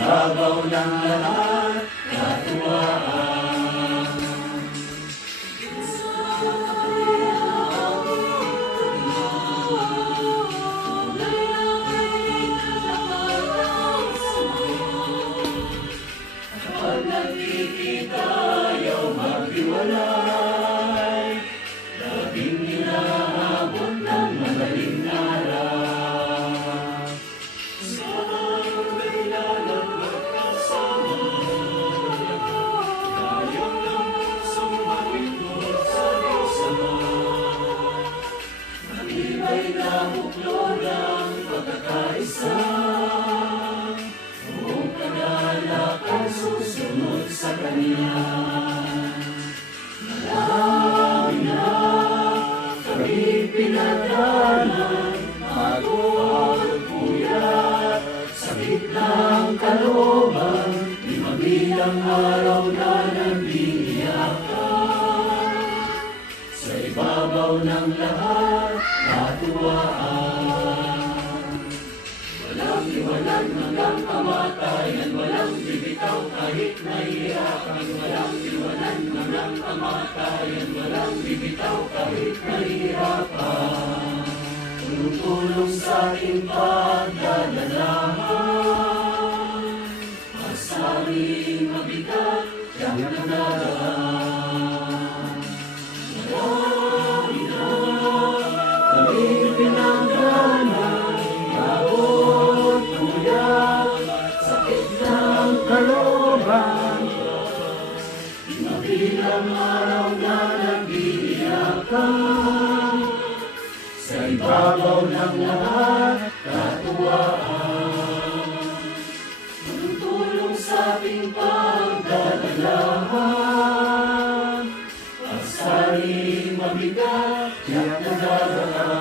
ibabaw ng lahat, katuwaan. Kapag nagkikita, ayaw maghiwalay, laging hinahabol ng madaling araw. Sa kailan at magkasama, tayo ng pusong malikot sa Diyos Ama. Matibay na buklo ng pagkakaisa, buong kagalakan susunod sa Kanya. Marami na kami pinagdaanan, pagod, puyat, sakit ng kalooban, di mabilang araw na nandiniyakan. Sa ibabaw ng lahat, katuwaan. Walang iwanan hanggang kamatayan, walang bibitaw kahit nahihirapan. Walang iwanan hanggang kamatayan, walang bibitaw kahit nahihirapan. Tulong sa ating pagdadalahan, masaling mabigat, tiyak na nadaraan. Marami na kaming pinagdaanan, pagod, puyat, sakit ng kalooban, di mabilang araw na nag-iiyakan. Sa ibabaw ng lahat, katuwaan. Tutulong sa ating pagdadalahan, pasaling mabigat, tiyak na nadaraan.